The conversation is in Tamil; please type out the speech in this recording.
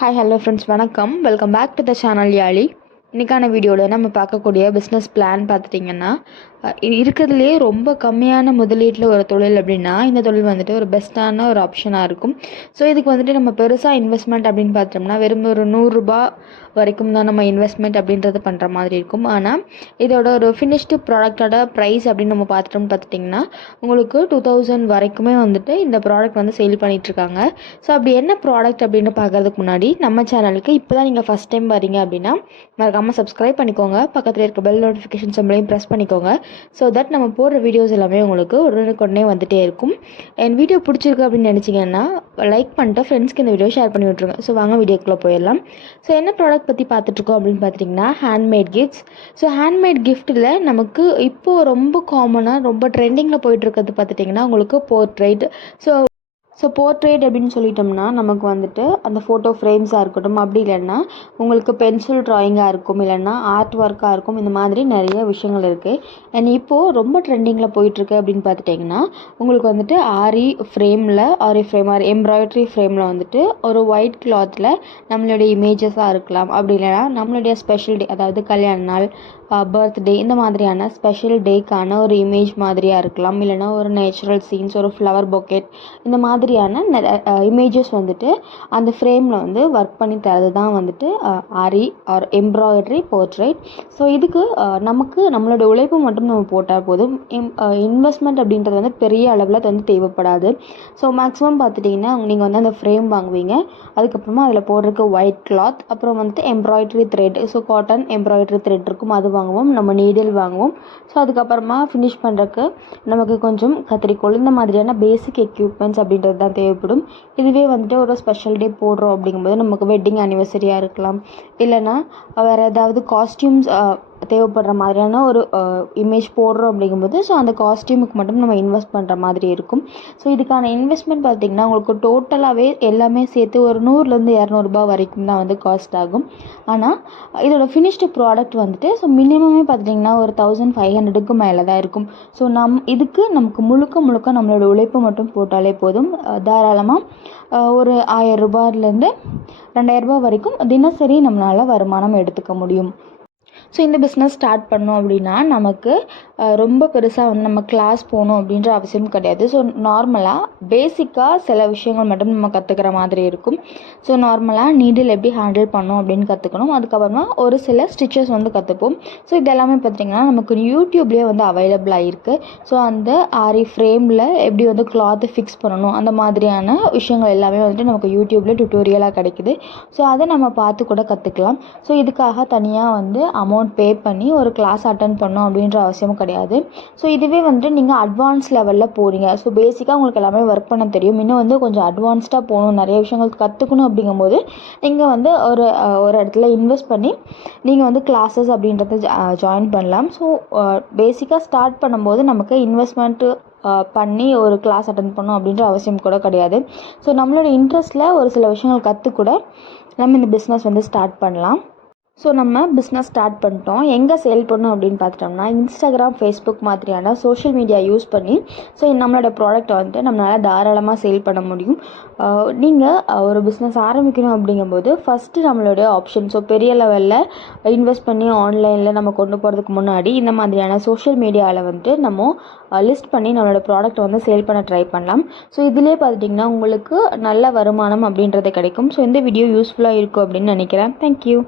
ஹாய் ஹலோ ஃப்ரெண்ட்ஸ், வணக்கம். Welcome back to the channel Yazhi. இன்றைக்கான வீடியோவில் நம்ம பார்க்கக்கூடிய பிஸ்னஸ் பிளான் பார்த்துட்டிங்கன்னா, இருக்கிறதுலே ரொம்ப கம்மியான முதலீட்டில் ஒரு தொழில் அப்படின்னா இந்த தொழில் வந்துட்டு ஒரு பெஸ்ட்டான ஒரு ஆப்ஷனாக இருக்கும். ஸோ இதுக்கு வந்துட்டு நம்ம பெருசாக இன்வெஸ்ட்மெண்ட் அப்படின்னு பார்த்தோம்னா வெறும் ஒரு 100 ரூபா வரைக்கும் தான் நம்ம இன்வெஸ்ட்மெண்ட் அப்படின்றது பண்ணுற மாதிரி இருக்கும். ஆனால் இதோட ஒரு ஃபினிஷ்டு ப்ராடக்டோட ப்ரைஸ் அப்படின்னு நம்ம பார்த்துட்டிங்கன்னா உங்களுக்கு 2000 வரைக்குமே வந்துட்டு இந்த ப்ராடக்ட் வந்து சேல் பண்ணிகிட்ருக்காங்க. ஸோ அப்படி என்ன ப்ராடக்ட் அப்படின்னு பார்க்கறதுக்கு முன்னாடி நம்ம சேனலுக்கு இப்போ தான் நீங்கள் ஃபஸ்ட் டைம் வரீங்க அப்படின்னா மறக்காமல் சப்ஸ்கிரைப் பண்ணிக்கோங்க. பக்கத்தில் இருக்க பெல் நோட்டிஃபிகேஷன் சிம்பிளையும் ப்ரெஸ் பண்ணிக்கோங்க. ஸோ தட் நம்ம போடுற வீடியோஸ் எல்லாமே உங்களுக்கு உடனே வந்துகிட்டே இருக்கும். என் வீடியோ பிடிச்சிருக்கு அப்படின்னு நினச்சிங்கன்னா லைக் பண்ணிட்டு ஃப்ரெண்ட்ஸ்க்கு இந்த வீடியோ ஷேர் பண்ணி விட்ருங்க. ஸோ வாங்க வீடியோக்குள்ளே போயிடலாம். ஸோ என்ன ப்ராடக்ட் பற்றி பார்த்துட்ருக்கோம் அப்படின்னு பார்த்துட்டிங்கன்னா ஹேண்ட்மேட் கிஃப்ட்ஸ். ஸோ ஹேண்ட்மேட் கிஃப்ட்டில் நமக்கு இப்போது ரொம்ப காமனாக ரொம்ப ட்ரெண்டிங்கில் போயிட்டுருக்கிறது பார்த்துட்டிங்கன்னா உங்களுக்கு போர்ட்ரேட். ஸோ போர்ட்ரேட் அப்படின்னு சொல்லிட்டோம்னா நமக்கு வந்துட்டு அந்த ஃபோட்டோ ஃப்ரேம்ஸாக இருக்கட்டும், அப்படி இல்லைன்னா உங்களுக்கு பென்சில் ட்ராயிங்காக இருக்கும், இல்லைன்னா ஆர்ட் ஒர்க்காக இருக்கும். இந்த மாதிரி நிறைய விஷயங்கள் இருக்குது. அண்ட் இப்போது ரொம்ப ட்ரெண்டிங்கில் போயிட்டுருக்கு அப்படின்னு பார்த்துட்டிங்கன்னா உங்களுக்கு வந்துட்டு ஆரி ஃப்ரேம் ஆர் எம்ப்ராய்டரி ஃப்ரேமில் வந்துட்டு ஒரு ஒயிட் கிளாத்தில் நம்மளுடைய இமேஜஸாக இருக்கலாம், அப்படி இல்லைன்னா நம்மளுடைய ஸ்பெஷல் டே, அதாவது கல்யாண நாள், பர்த்டே, இந்த மாதிரியான ஸ்பெஷல் டேக்கான ஒரு இமேஜ் மாதிரியாக இருக்கலாம், இல்லைனா ஒரு நேச்சுரல் சீன்ஸ், ஒரு ஃப்ளவர் பொக்கெட், இந்த மாதிரியான இமேஜஸ் வந்துட்டு அந்த ஃப்ரேமில் வந்து ஒர்க் பண்ணி தரது தான் வந்துட்டு ஆரி ஆர் எம்ப்ராய்டரி போர்ட்ரேட். ஸோ இதுக்கு நமக்கு நம்மளோட உழைப்பு மட்டும் நம்ம போட்டால் போதும். இன்வெஸ்ட்மெண்ட் அப்படின்றது வந்து பெரிய அளவில் வந்து தேவைப்படாது. ஸோ மேக்ஸிமம் பார்த்துட்டிங்கன்னா நீங்கள் வந்து அந்த ஃப்ரேம் வாங்குவீங்க, அதுக்கப்புறமா அதில் போடுறதுக்கு ஒயிட் கிளாத், அப்புறம் வந்துட்டு embroidery thread, so cotton embroidery thread இருக்கும், அது வாங்குவோம். நம்ம நீடில் வாங்குவோம். ஸோ அதுக்கப்புறமா ஃபினிஷ் பண்ணுறதுக்கு நமக்கு கொஞ்சம் கத்திரிக்கோள், இந்த மாதிரியான பேசிக் எக்யூப்மெண்ட்ஸ் அப்படின்றது தான் தேவைப்படும். இதுவே வந்துட்டு ஒரு ஸ்பெஷல் டே போடுறோம் அப்படிங்கும்போது நமக்கு வெட்டிங் ஆனிவர்சரியாக இருக்கலாம், இல்லைன்னா வேறு ஏதாவது காஸ்டியூம்ஸ் தேவைப்படுற மாதிரியான ஒரு இமேஜ் போடுறோம் அப்படிங்கும்போது ஸோ அந்த காஸ்டியூமுக்கு மட்டும் நம்ம இன்வெஸ்ட் பண்ணுற மாதிரி இருக்கும். ஸோ இதுக்கான இன்வெஸ்ட்மெண்ட் பார்த்திங்கன்னா உங்களுக்கு டோட்டலாகவே எல்லாமே சேர்த்து ஒரு 100லேருந்து 200 ரூபா வரைக்கும் தான் வந்து காஸ்ட் ஆகும். ஆனால் இதோட ஃபினிஷ்டு ப்ராடக்ட் வந்துட்டு ஸோ மினிமமே பார்த்திங்கன்னா ஒரு 1500க்கு மேலே தான் இருக்கும். ஸோ இதுக்கு நமக்கு முழுக்க நம்மளோட உழைப்பு மட்டும் போட்டாலே போதும். தாராளமாக ஒரு 1000 ரூபாயிலேருந்து 2000 ரூபா வரைக்கும் தினசரி நம்மளால் வருமானம் எடுத்துக்க முடியும். ஸோ இந்த பிஸ்னஸ் ஸ்டார்ட் பண்ணோம் அப்படின்னா நமக்கு ரொம்ப பெருசாக வந்து நம்ம கிளாஸ் போகணும் அப்படின்ற அவசியம் கிடையாது. ஸோ நார்மலாக பேசிக்காக சில விஷயங்கள் மட்டும் நம்ம கற்றுக்கிற மாதிரி இருக்கும். ஸோ நார்மலாக நீடில் எப்படி ஹேண்டில் பண்ணணும் அப்படின்னு கற்றுக்கணும். அதுக்கப்புறமா ஒரு சில ஸ்டிச்சஸ் வந்து கற்றுப்போம். ஸோ இதெல்லாமே பார்த்திங்கன்னா நமக்கு யூடியூப்லேயே வந்து அவைலபிளாக இருக்குது. ஸோ அந்த ஆரி ஃப்ரேமில் எப்படி வந்து கிளாத்து ஃபிக்ஸ் பண்ணணும், அந்த மாதிரியான விஷயங்கள் எல்லாமே வந்துட்டு நமக்கு யூடியூப்லேயே டுட்டோரியலாக கிடைக்குது. ஸோ அதை நம்ம பார்த்து கூட கற்றுக்கலாம். ஸோ இதுக்காக தனியாக வந்து அமௌண்ட் பே பண்ணி ஒரு கிளாஸ் அட்டன் பண்ணணும் அப்படின்ற அவசியம் கிடையாது. ஸோ இதுவே வந்துட்டு நீங்கள் அட்வான்ஸ் லெவலில் போகிறீங்க, ஸோ பேசிக்காக உங்களுக்கு எல்லாமே ஒர்க் பண்ண தெரியும், இன்னும் வந்து கொஞ்சம் அட்வான்ஸ்டாக போகணும், நிறைய விஷயங்கள் கற்றுக்கணும் அப்படிங்கும்போது நீங்கள் வந்து ஒரு இடத்துல இன்வெஸ்ட் பண்ணி நீங்கள் வந்து கிளாஸஸ் அப்படின்றத ஜாயின் பண்ணலாம். ஸோ பேசிக்காக ஸ்டார்ட் பண்ணும்போது நமக்கு இன்வெஸ்ட்மெண்ட்டு பண்ணி ஒரு கிளாஸ் அட்டன் பண்ணணும் அப்படின்ற அவசியம் கூட கிடையாது. ஸோ நம்மளோட இன்ட்ரெஸ்ட்டில் ஒரு சில விஷயங்கள் கற்றுக்கூட நம்ம இந்த பிஸ்னஸ் வந்து ஸ்டார்ட் பண்ணலாம். ஸோ நம்ம பிஸ்னஸ் ஸ்டார்ட் பண்ணிட்டோம். எங்கே சேல் பண்ணணும் அப்படின்னு பார்த்துட்டோம்னா இன்ஸ்டாகிராம், ஃபேஸ்புக் மாதிரியான சோஷியல் மீடியா யூஸ் பண்ணி ஸோ நம்மளோட ப்ராடக்ட்டை வந்துட்டு நம்மளால் தாராளமாக சேல் பண்ண முடியும். நீங்கள் ஒரு பிஸ்னஸ் ஆரம்பிக்கணும் அப்படிங்கும்போது ஃபஸ்ட்டு நம்மளுடைய ஆப்ஷன், ஸோ பெரிய லெவலில் இன்வெஸ்ட் பண்ணி ஆன்லைனில் நம்ம கொண்டு போகிறதுக்கு முன்னாடி இந்த மாதிரியான சோஷியல் மீடியாவில் வந்துட்டு நம்ம லிஸ்ட் பண்ணி நம்மளோட ப்ராடக்ட்டை வந்து சேல் பண்ண ட்ரை பண்ணலாம். ஸோ இதிலே பார்த்துட்டிங்கன்னா உங்களுக்கு நல்ல வருமானம் அப்படின்றது கிடைக்கும். ஸோ இந்த வீடியோ யூஸ்ஃபுல்லாக இருக்கும் அப்படின்னு நினைக்கிறேன். தேங்க்யூ.